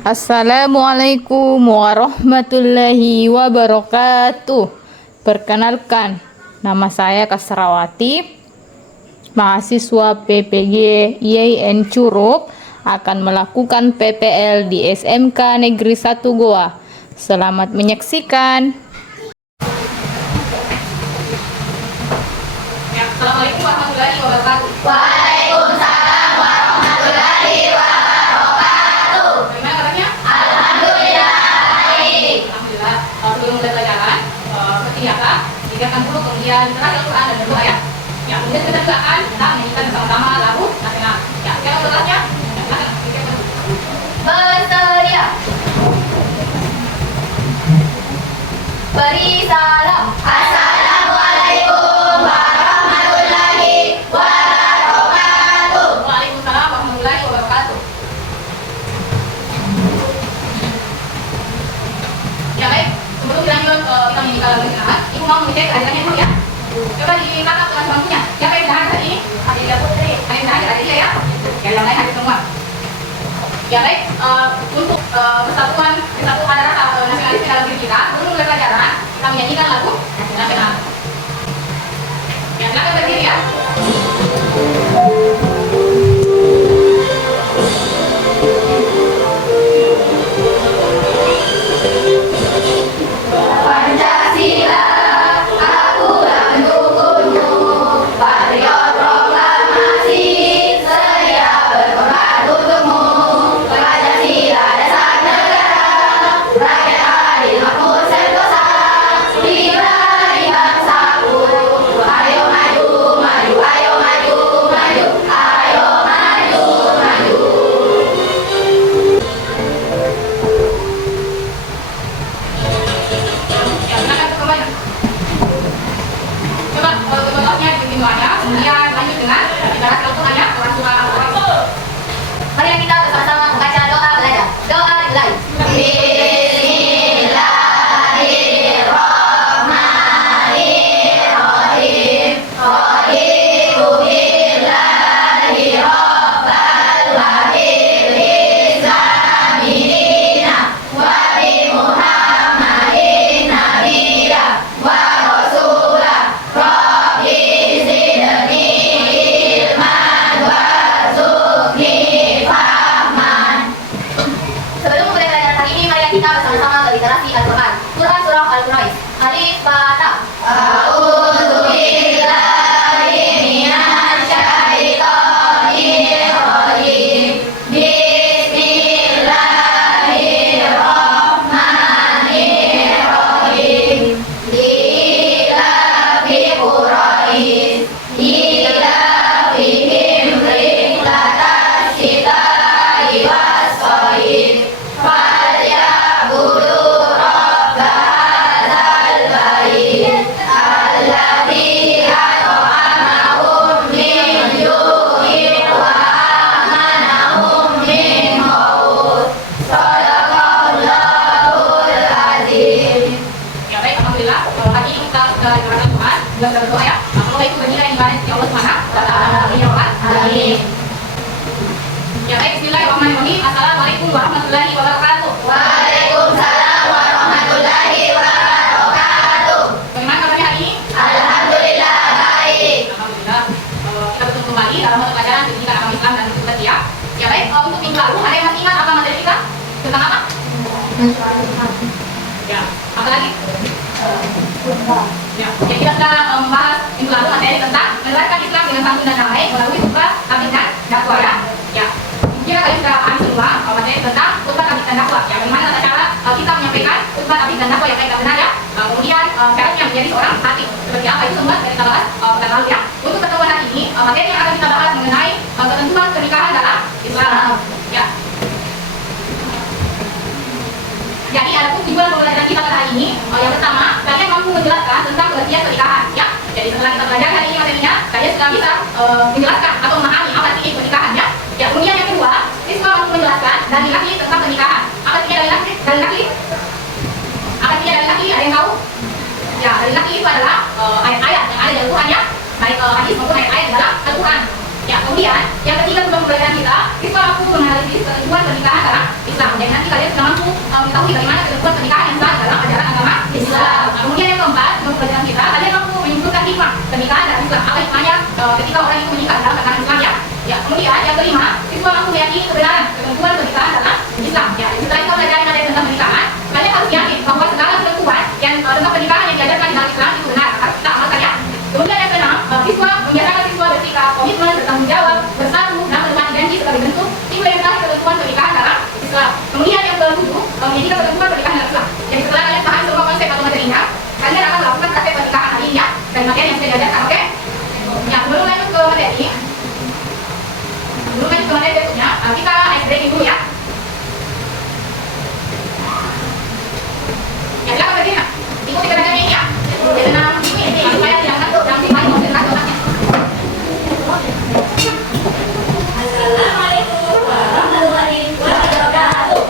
Assalamualaikum warahmatullahi wabarakatuh. Perkenalkan, nama saya Kasrawati, mahasiswa PPG YIN Curup, akan melakukan PPL di SMK Negeri 1 Goa. Selamat menyaksikan. Assalamualaikum warahmatullahi wabarakatuh. Waalaikumsalam warahmatullahi wabarakatuh. Bagaimana kabarnya? Alhamdulillah baik. Alhamdulillah. Sebelum mulai pelajaran, seperti biasa, didengarkan dulu, kemudian diserahkan Al-Quran dan berdoa ya. Ya, kemudian kita juga akan menyanyikan bersama-sama lagu nasional. Ya, siapa berdoanya? Ya, silakan. Bersedia. Beri salam. Assalamualaikum warahmatullahi wabarakatuh. Waalaikumsalam warahmatullahi wabarakatuh. Ya baik, sebelum lanjut kita menyanyikan lagu nasional, Ibu mau mengecek kehadirannya dulu ya. Coba di belakang kelas bangkunya. Siapa yang sudah hadir hari ini? Hadirin Putri. Ada yang sudah hadir hari ini ya? Ya, yang lain hadir semua. Ya baik, untuk kesatuan darah nasionalis dalam diri kita, sebelum mulai pelajaran, kita menyanyikan lagu nasional. Ya, silakan berdiri ya. Pancasila, akulah pendukungmu. Patriot proklamasi, sedia berkorban untukmu. Pancasila dasar negara, rakyat adil makmur sentosa. Diberi bangsaku, ayo maju, maju, ayo maju, maju, ayo maju, maju. Ya, silakan semuanya. Coba contohnya dibikin doanya, kemudian lanjut dengan ibarat Al-Quran ya, orang surah Al-Quran. Mari kita bersama-sama membaca doa belajar. Doa dimulai. Bismillahirrahmanirrahim. Raditu billahi rabbal wa bil islami dina wa bi Muhammadin nabiyya wa rasulah. Rabbi zidni ilman warzuqni fahman. Sebelum mulai pelajaran hari ini, mari kita bersama-sama berliterasi Al-Quran. Surah Al-Qur'an. Alif Ba Ta. A'udzu billahi minasy syaithanir rajim. Bismillahirrahmanirrahim. Lilafi Quraisy, ilafihim rihlatash syita'i was-shayf. Falyabudu rabb hadzal bait, alladzi at'amahum min ju'in wa amanahum min khauf. Shadaqallahul azim. Ya baik, alhamdulillah. Hari ini kita sudah dikerahkan Tuhan, sudah berdoa ya. Semoga itu bernilai ibadah di Allah Subhanahu wa taala. Amin. Ya baik, bismillahirrahmanirrahim. Assalamualaikum warahmatullahi wabarakatuh. Waalaikumsalam warahmatullahi wabarakatuh. Bagaimana kabarnya hari ini? Alhamdulillah baik. Alhamdulillah. Kita bertemu kembali dalam mata pelajaran pendidikan agama Islam dan hukum ya. Ya baik, untuk minggu lalu ada yang masih ingat apa materi kita? Tentang apa? Ya, apa lagi? Ya, jadi kita sudah membahas minggu lalu materi tentang menerapkan Islam dengan santun dan damai melalui khutbah, tabligh dan dakwah ya. Ya, mungkin kalian sudah paham semua materi tentang khutbah, tabligh dan dakwah. Ya, bagaimana tata cara kita menyampaikan khutbah, tabligh dan dakwah yang baik dan benar ya. Kemudian syaratnya menjadi seorang khatib. Seperti apa itu semua dari kita bahas pekan lalu ya. Untuk pertemuan hari ini, materi yang akan kita bahas mengenai ketentuan pernikahan dalam Islam. Ya. Jadi ada tujuan pembelajaran kita pada hari ini. Yang pertama, kalian mampu menjelaskan tentang pengertian pernikahan, ya. Jadi setelah kita belajar hari ini materinya, kalian sudah bisa menjelaskan atau memahami apa arti pernikahan, ya. Ya, kemudian yang kedua, siswa mampu menjelaskan dalil-dalil tentang pernikahan. Apa artinya dalil-dalil? Apa artinya dalil-dalil? Ada yang tahu? Ya, dalil-dalil itu adalah ayat-ayat yang ada dalam Quran, ya. Baik hadis maupun ayat-ayat dalam Al-Quran. Ya, kemudian yang ketiga tugas pembelajaran kita, siswa mampu menganalisis ketentuan pernikahan dalam Islam. Jadi nanti kalian sudah mampu mengetahui bagaimana ketentuan pernikahan yang sah dalam ajaran agama Islam. Kemudian yang keempat, tugas pembelajaran kita, kalian mampu menyimpulkan hikmah pernikahan dalam Islam. Apa hikmahnya ketika orang itu menikah dalam agama Islam ya? Ya, kemudian yang kelima, siswa mampu meyakini kebenaran ketentuan pernikahan dalam Islam. Ya, setelah kita belajar materi tentang pernikahan, kalian harus yakin bahwa segala ketentuan yang tentang pernikahan yang diajarkan di dalam Islam itu benar, harus kita amalkan ya. Kemudian yang keenam, siswa membiasakan siswa bersikap komitmen, bertanggung jawab, bersatu, dan menepati janji sebagai bentuk implementasi ketentuan pernikahan dalam Islam. Kemudian yang ketujuh, menjadikan ketentuan pernikahan dalam Islam. Jadi setelah kalian paham semua konsep atau materinya, kalian akan melakukan praktek pernikahan hari ini ya, dan materi yang sudah diajarkan, oke? Ya, sebelum lanjut ke materi, berikutnya, kita ice breaking dulu ya. Ya, silakan berdiri. Ikuti keranjangnya ini ya. Jangan ini supaya tidak ngantuk, jangan simpan konsentrasi otaknya. Assalamualaikum warahmatullahi wabarakatuh.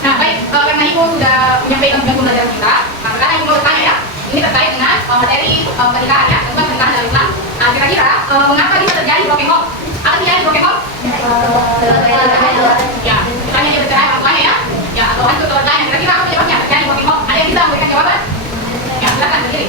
Nah, baik, karena Ibu sudah menyampaikan tugas pembelajaran kita, nah sekarang Ibu mau bertanya ya, ini terkait dengan materi pernikahan ya, tentang pernikahan dalam Islam. Nah, kira-kira mengapa bisa terjadi broken home? Apa sih yang broken home? Ya, misalnya dia bercerai orang tuanya ya, ya atau hancur keluarganya. Kira-kira apa penyebabnya terjadi broken home? Ada yang bisa memberikan jawaban? Ya, silakan berdiri.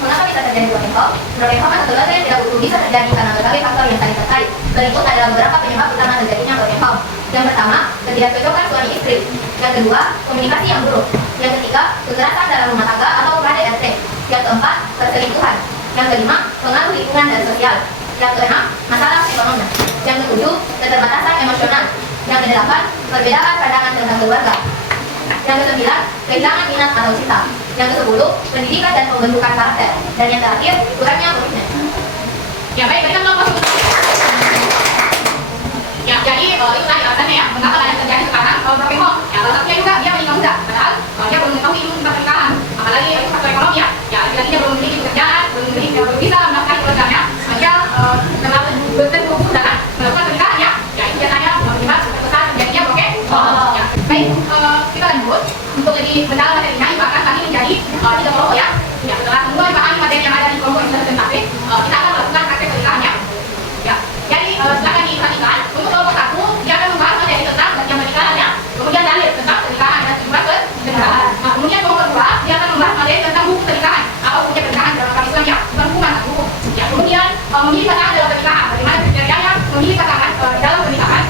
Mengapa bisa terjadi broken home? Broken home sebetulnya tidak utuh bisa terjadi karena berbagai faktor yang saling terkait. Berikut adalah beberapa penyebab utama terjadinya broken home. Yang pertama, ketidakcocokan suami istri. Yang kedua, komunikasi yang buruk. Yang ketiga, kekerasan dalam rumah tangga atau KDRT. Yang keempat, perselingkuhan. Yang kelima, pengaruh lingkungan dan sosial. Yang keenam, masalah ekonomi. Yang ketujuh, keterbatasan emosional. Yang kedelapan, perbedaan pandangan tentang keluarga. Yang kesembilan, kehilangan minat atau cinta. Yang kesepuluh, pendidikan dan pembentukan karakter. Dan yang terakhir, kurangnya komitmen. Ya, baik, berikan nomor ya, jadi itu tadi alasannya ya, mengapa ada yang terjadi sekarang broken home. Ya, salah satunya juga dia menikah muda, padahal dia belum mengetahui ilmu tentang pernikahan. Apalagi itu faktor ekonomi ya, ya lagi dia belum memiliki pekerjaan, belum bisa menafkahi keluarganya, dia terlalu bertentu dalam melakukan pernikahan ya. Ya, itu biasanya menyebabkan besar terjadinya broken home. Ya, baik, kita lanjut untuk lebih mendalam materinya. Ibu akan kami menjadi 3 kelompok ya. Ya, setelah semua dipahami materi yang ada di kelompok yang sudah presentasi, kita akan melakukan praktek pernikahan ya. Ya, jadi silakan diperhatikan. Untuk kelompok 1, dia akan membahas materi tentang bagian pernikahan ya. Kemudian dalil tentang pernikahan dan sejumlah pernikahan. Nah, kemudian kelompok 2, dia akan membahas materi tentang hukum pernikahan. Apa hukumnya pernikahan dalam agama Islam ya? Bukan hukuman, tapi hukum. Ya, kemudian memilih pasangan dalam pernikahan. Bagaimana kriterianya memilih pasangan dalam pernikahan?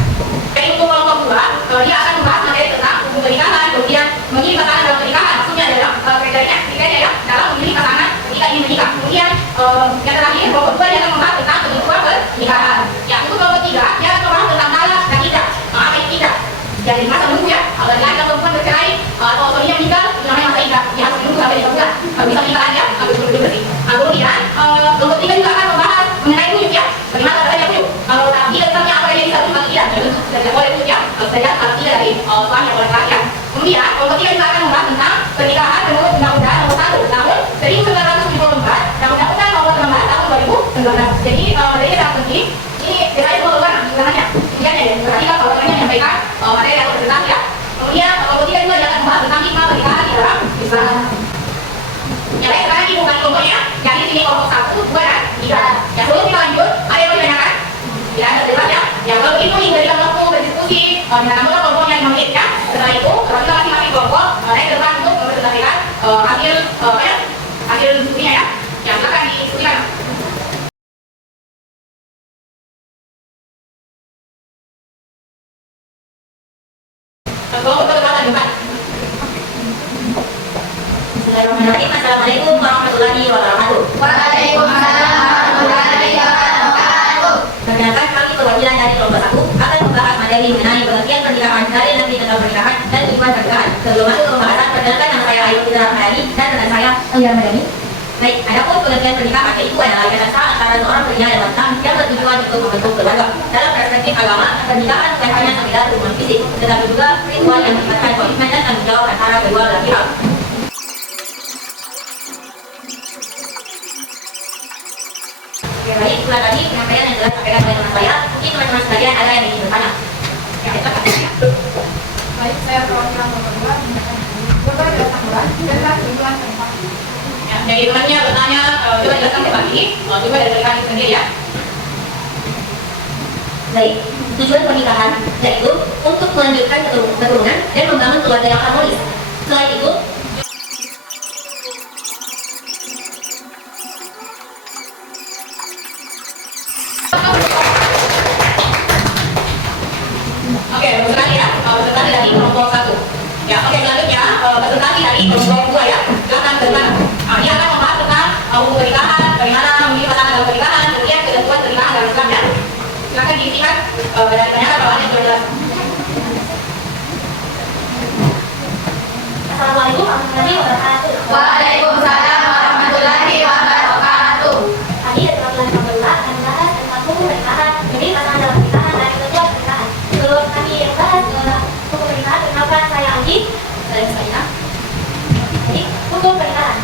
Jadi untuk kelompok 2, dia akan membahas materi tentang hukum pernikahan. Kemudian memilih pasangan dalam pernikahan. Maksudnya adalah kriteria ya dalam memilih pasangan ketika ingin menikah. Kemudian yang terakhir kelompok 2 dia akan membahas tentang ketentuan pernikahan. Ya, untuk kelompok 3 dia akan membahas tentang talak dan iddah. Apa itu iddah? Jadi masa menunggu ya. Kalau laki-laki perempuan bercerai atau suaminya meninggal, itu namanya masa iddah. Dia harus menunggu sampai 3 bulan. Bisa menikah ya, habis bersih bersih. Kemudian kelompok 3 juga akan membahas mengenai rujuk ya. Bagaimana caranya rujuk? Kalau tadi tentangnya apa yang bisa rujuk atau tidak? Tentu tidak boleh rujuk ya. Kalau tidak dari suami yang boleh laki ya. Kemudian kelompok 3 juga akan membahas tentang pernikahan menurut Undang-Undang Nomor 1 Tahun 1974 dan Undang-Undang Nomor 16 Tahun 2019. Jadi dari yang sangat penting. Ini saya mau keluar namanya. Kemudian ya, perhatikan kalau kalian menyampaikan materi yang tentang ya. Kemudian kelompok 3 juga akan membahas tentang hikmah pernikahan di dalam Islam. Ya, baik, sekarang ini bukan kelompoknya. Jadi sini kelompok 1, 2 dan 3. Ya, sebelum kita lanjut, ada yang mau ditanyakan? Ya, ada debat ya. Ya, kalau begitu ini dari kelompok berdiskusi dengan anggota kelompoknya 5 menit ya. Setelah itu, kalau kita masing-masing kelompok, naik ke depan untuk mempresentasikan hasil diskusinya ya. Ya, silakan didiskusikan. Kelompok kedua debat. Bismillahirrahmanirrahim. Assalamualaikum warahmatullahi wabarakatuh. Waalaikumsalam warahmatullahi wabarakatuh. Perkenalkan, kami perwakilan dari kelompok 1 akan membahas materi mengenai pengertian pernikahan Sebelum masuk ke pembahasan, perkenalkan nama saya Ayu Fitri Ramadhani dan rekan saya Elvira Ramadhani. Baik, adapun pengertian pernikahan yaitu adalah ikatan sah antara seorang pria dan wanita yang bertujuan untuk membentuk keluarga. Dalam perspektif agama, pernikahan bukan hanya sekedar hubungan fisik, tetapi juga ritual yang melibatkan komitmen dan tanggung jawab antara kedua belah pihak. Oke, baik, itulah tadi penyampaian yang telah disampaikan oleh teman saya. Mungkin teman-teman sekalian ada yang ingin bertanya. Ya, itu kan. Baik, saya perwakilan nomor 2 Coba jelaskan Quran tentang kesimpulan pernikahan. Ya, jadi temannya bertanya, coba jelaskan kembali, coba dari pernikahan itu sendiri ya. Baik, tujuan pernikahan yaitu untuk melanjutkan keturunan dan membangun keluarga yang harmonis. Selain itu, Oke, presentasi ya, presentasi dari kelompok 1. Ya, oke, selanjutnya presentasi dari kelompok 2 ya. Silakan bertanya. Dia akan membahas tentang hukum pernikahan, bagaimana memilih pasangan dalam pernikahan, kemudian ketentuan pernikahan dalam Islam ya. Silakan diisikan dan tanyakan bawahannya sudah jelas. Assalamualaikum warahmatullahi wabarakatuh. Waalaikumsalam warahmatullahi wabarakatuh. Tadi ada peraturan pemerintah akan membahas tentang hukum pernikahan, memilih pasangan dalam pernikahan dan ketentuan pernikahan. Sebelum kami membahas hukum pernikahan, perkenalkan saya Anji. Saya Saina. Jadi, hukum pernikahan.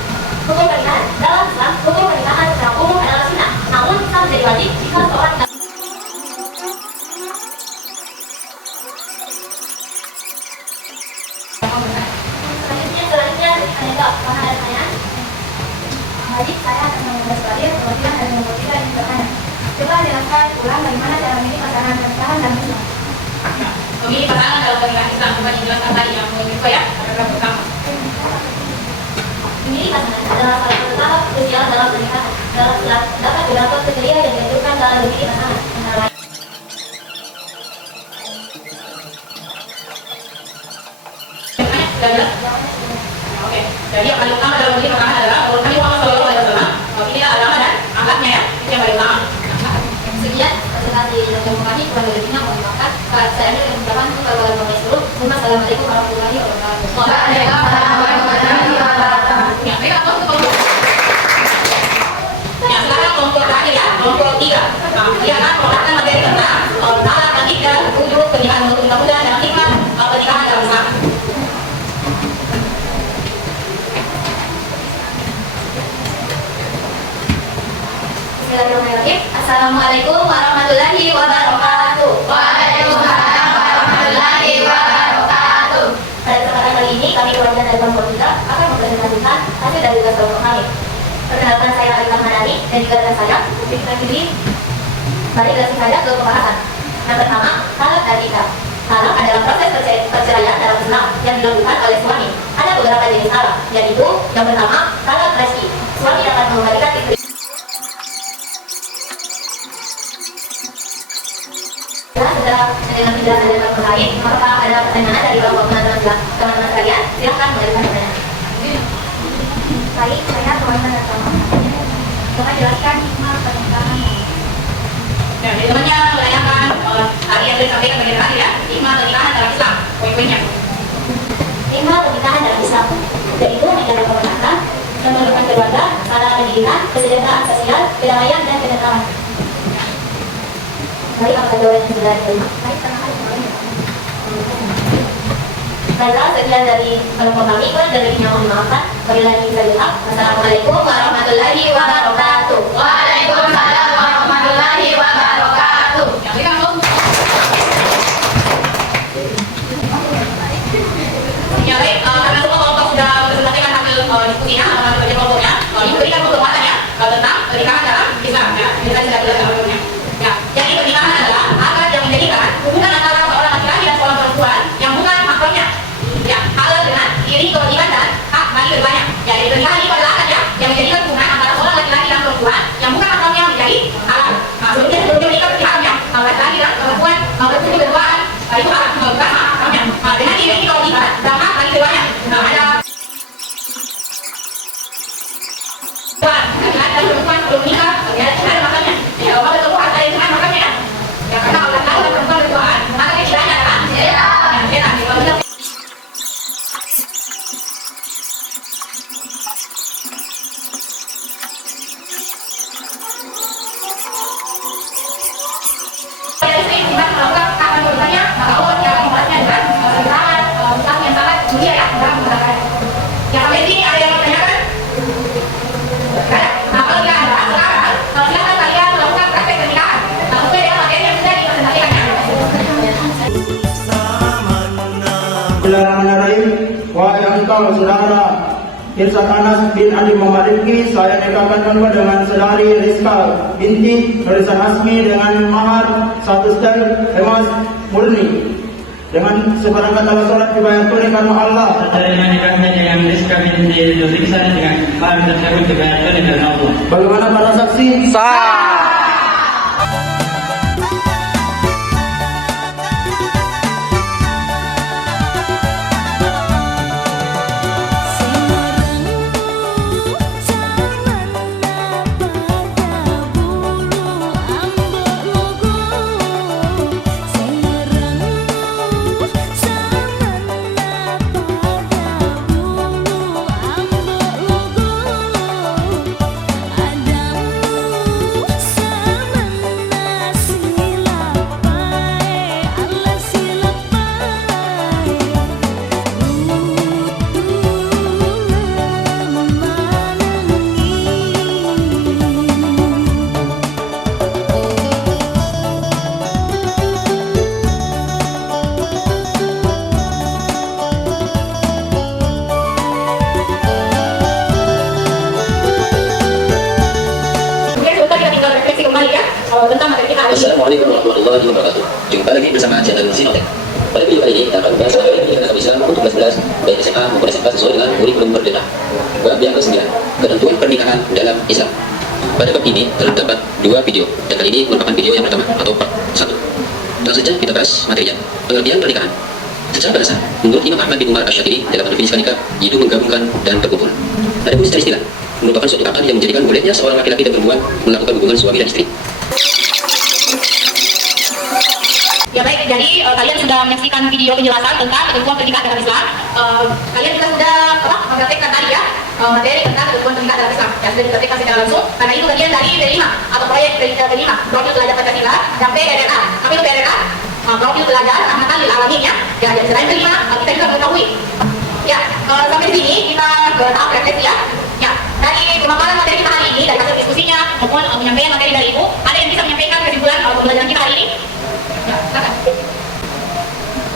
Hukum pernikahan dalam Islam, hukum pernikahan secara umum adalah sunnah. Namun, sah menjadi wajib jika seorang tidak. Selanjutnya, ada pertanyaan. Jadi, saya akan mengulas balik perwakilan dari nomor 3 yang bertanya. Coba jelaskan ulang bagaimana cara memilih pasangan pernikahan dalam Islam. Memilih pasangan dalam pernikahan Islam, coba dijelaskan tadi yang menurut ya, paragraf pertama. Memilih pasangan adalah salah satu tahap krusial dalam pernikahan. Dalam Islam, dapat beberapa kriteria yang dianjurkan dalam memilih pasangan. Antara lain, Sudah jelas? Oke, jadi yang paling utama dalam memilih pasangan adalah menurut Nabi Muhammad SAW, memilih agama dan akhlaknya ya, itu yang paling utama. sekian presentasi dari kami, kurang lebihnya mohon maaf. Saya akhiri dengan ucapan Assalamualaikum warahmatullahi wabarakatuh. Waalaikumsalam warahmatullahi wabarakatuh. Ya, baik, apa untuk ya, sekarang kelompok terakhir ya, kelompok 3. Dia akan menggunakan materi tentang salah bagi dan hukum pernikahan menurut undang-undang dan hikmah pernikahan dalam Islam. Bismillahirrahmanirrahim. Assalamualaikum warahmatullahi wabarakatuh. Waalaikumsalam warahmatullahi wabarakatuh. Pada kesempatan kali ini, kami keluarga dari kelompok kita akan mempresentasikan hasil dari tugas kelompok kami. Perkenalkan saya Alif Rahmadani dan juga rekan saya, Fitri Ramadhani. Mari langsung saja ke pembahasan. Yang pertama, talak dan nikah. Talak adalah proses perceraian dalam Islam yang dilakukan oleh suami. Ada beberapa jenis talak, yaitu yang pertama, talak raj'i. Suami dapat mengembalikan istri. Setelah mendengar penjelasan dari kelompok lain, apakah ada pertanyaan dari kelompok teman-teman sekalian? Silahkan mengajukan pertanyaan. Baik, saya perwakilan dari kelompok. Coba jelaskan hikmah pernikahan. Ya, jadi temannya menanyakan tadi yang sudah disampaikan bagian terakhir ya, hikmah pernikahan dalam Islam, poin-poinnya. Hikmah pernikahan dalam Islam, yaitu menjaga keberkatan, menemukan keluarga, sarana pendidikan, kesejahteraan sosial, kedamaian dan ketentraman. Baik, apa jawaban yang sudah diterima? Baiklah, sekian dari kelompok kami. Kurang dari yang mohon dimaafkan. Wabillahi taufiq. Assalamualaikum warahmatullahi wabarakatuh. Waalaikumsalam warahmatullahi wabarakatuh. Ya, baik, Om. Ya, baik, karena semua kelompok sudah mempresentasikan hasil diskusinya, hasil kerja kelompoknya, ini berikan pembahasan ya tentang pernikahan dalam Islam ya. Ini tadi sudah jelas sebelumnya. Ya, jadi pernikahan adalah akad yang menjadikan hubungan antara seorang laki-laki dan seorang perempuan yang bukan mahramnya. Ya, halal dengan iri kewajiban dan hak bagi keduanya. Ya, jadi pernikahan itu adalah akad ya yang menjadikan hubungan antara seorang laki-laki dan perempuan yang bukan mahramnya menjadi halal. Nah, sebelumnya menikah pernikahannya, laki-laki dan perempuan berkumpul berduaan, itu halal, bukan mahramnya. Nah, dengan iri kewajiban dan hak bagi keduanya. Nah, ada laki-laki dan perempuan belum menikah, ya, ada makamnya. Ya, kalau bertemu ada yang dengan makamnya ya. Ya, karena laki-laki dan perempuan berduaan, maka istilahnya adalah ya, saudara Irsad Anas bin Ali Muhammad Rifki, saya nikahkan kamu dengan saudari Rizka binti Nurisan Hasmi dengan mahar 1 setel emas murni. Dengan seperangkat alat sholat dibayar tunai karena Allah. Dari nikahnya dengan Rizka binti Nurisan dengan mahar tersebut dibayar tunai karena Allah. Bagaimana para saksi? Sah. Tentang materi kita hari ini. Assalamualaikum warahmatullahi wabarakatuh. Jumpa lagi bersama channel Sinotek. Pada video kali ini kita akan membahas materi pendidikan agama Islam untuk kelas 11 baik SMA maupun SMK sesuai dengan kurikulum merdeka. Bab yang ke-9, ketentuan pernikahan dalam Islam. Pada bab ini terdapat 2 video dan kali ini merupakan video yang pertama atau part 1. Langsung saja kita bahas materinya. Pengertian pernikahan. Secara bahasa, menurut Imam Ahmad bin Umar Asy-Syafiri dalam mendefinisikan nikah, yaitu menggabungkan dan berkumpul. Adapun secara istilah, merupakan suatu akad yang menjadikan bolehnya seorang laki-laki dan perempuan melakukan hubungan suami dan istri. Ya baik, jadi kalian sudah menyaksikan video penjelasan tentang ketentuan pernikahan dalam Islam. Kalian juga sudah mempraktekkan tadi ya materi tentang ketentuan pernikahan dalam Islam. Ya sudah dipraktekkan secara langsung. Karena itu bagian dari B5 atau proyek B5, profil pelajar Pancasila dan PRNA. Tapi itu PRNA, profil pelajar rahmatan lil alamin ya. Ya, dan selain B5 kita juga mengetahui. Ya, sampai di sini kita ke tahap refleksi ya. Ya, dari pemaparan materi kita hari ini, dari hasil diskusinya maupun menyampaikan materi dari Ibu, ada yang bisa menyampaikan kesimpulan pembelajaran kita hari ini? Ya, silakan.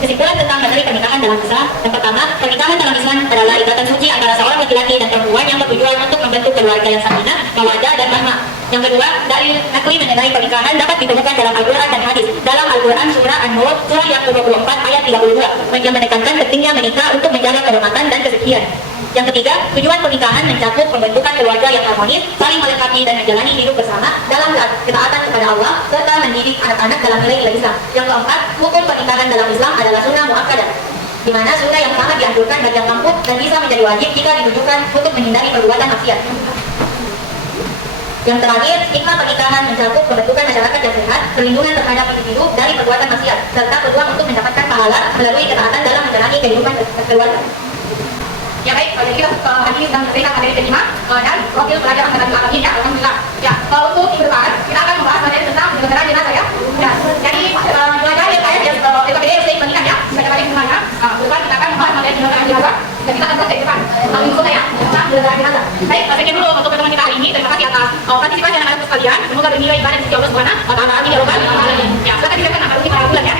Kesimpulan tentang materi pernikahan dalam Islam. Yang pertama, pernikahan dalam Islam adalah ikatan suci antara seorang laki-laki dan perempuan yang bertujuan untuk membentuk keluarga yang sakinah, mawaddah dan rahmah. Yang kedua, dalil nakli mengenai pernikahan dapat ditemukan dalam Al-Quran dan hadis. Dalam Al-Quran surah An-Nur surah yang ke-24 ayat 32 yang menekankan pentingnya menikah untuk menjaga kehormatan dan kesucian. Yang ketiga, tujuan pernikahan mencakup pembentukan keluarga yang harmonis, saling melengkapi dan menjalani hidup bersama dalam ketaatan kepada Allah serta mendidik anak-anak dalam nilai-nilai Islam. Yang keempat, hukum pernikahan dalam Islam adalah sunnah muakkadah, di mana sunnah yang sangat dianjurkan bagi yang mampu dan bisa menjadi wajib jika ditujukan untuk menghindari perbuatan maksiat. Yang terakhir, hikmah pernikahan mencakup pembentukan masyarakat yang sehat, perlindungan terhadap individu dari perbuatan maksiat, serta peluang untuk mendapatkan pahala melalui ketaatan dalam menjalani kehidupan keluarga. Ya baik, jadi kita hari ini sedang menceritakan materi kelima dan profil pelajar angkatan alamin ya, alhamdulillah. Ya, untuk minggu depan kita akan membahas materi tentang penyelenggaraan jenazah ya. Ya, jadi pelajar yang saya SKPD usai pernikahan ya, kita dapat semuanya. Depan kita akan membahas materi penyelenggaraan jenazah dan kita akan selesai depan minggu ya tentang penyelenggaraan jenazah. Baik, sekian dulu untuk pertemuan kita hari ini. Terima kasih atas partisipasi anak-anak sekalian. Semoga bernilai ibadah di sisi Allah Subhanahu wa taala. Amin ya rabbal alamin. Ya, silakan disiapkan anak kita bulan ya.